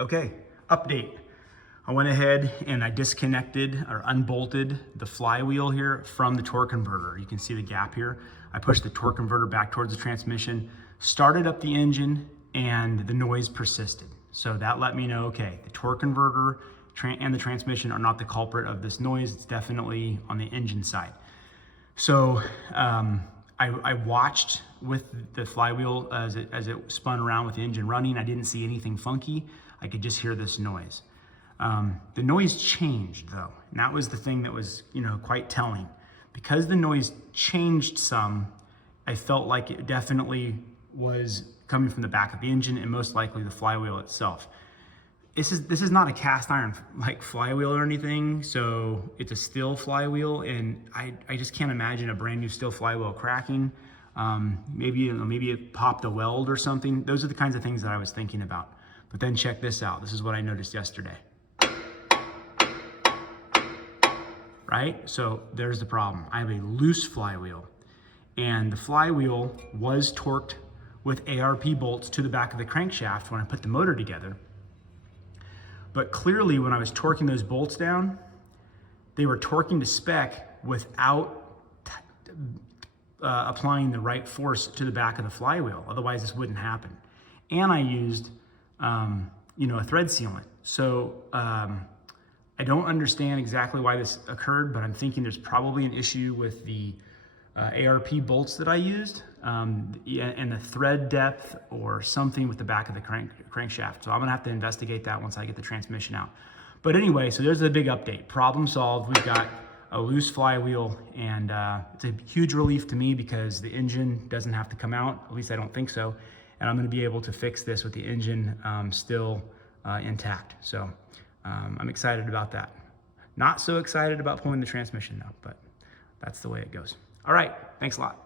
Okay, update. I went ahead and I disconnected or unbolted the flywheel here from the torque converter. You can see the gap here. I pushed the torque converter back towards the transmission, started up the engine, and the noise persisted. So that let me know, okay, the torque converter and the transmission are not the culprit of this noise. It's definitely on the engine side. So I watched with the flywheel as it spun around with the engine running. I didn't see anything funky. I could just hear this noise. The noise changed though, and that was the thing that was, quite telling. Because the noise changed some, I felt like it definitely was coming from the back of the engine and most likely the flywheel itself. This is not a cast iron like flywheel or anything, so it's a steel flywheel, and I just can't imagine a brand new steel flywheel cracking. Maybe it popped a weld or something. Those are the kinds of things that I was thinking about. But then check this out. This is what I noticed yesterday. Right? So there's the problem. I have a loose flywheel, and the flywheel was torqued with ARP bolts to the back of the crankshaft when I put the motor together. But clearly when I was torquing those bolts down, they were torquing to spec without applying the right force to the back of the flywheel. Otherwise this wouldn't happen. And I used a thread sealant. So I don't understand exactly why this occurred, but I'm thinking there's probably an issue with the ARP bolts that I used and the thread depth or something with the back of the crankshaft. So I'm gonna have to investigate that once I get the transmission out. But anyway, so there's the big update. Problem solved. We've got a loose flywheel, and it's a huge relief to me because the engine doesn't have to come out. At least I don't think so. And I'm gonna be able to fix this with the engine still intact. So I'm excited about that. Not so excited about pulling the transmission though, but that's the way it goes. All right, thanks a lot.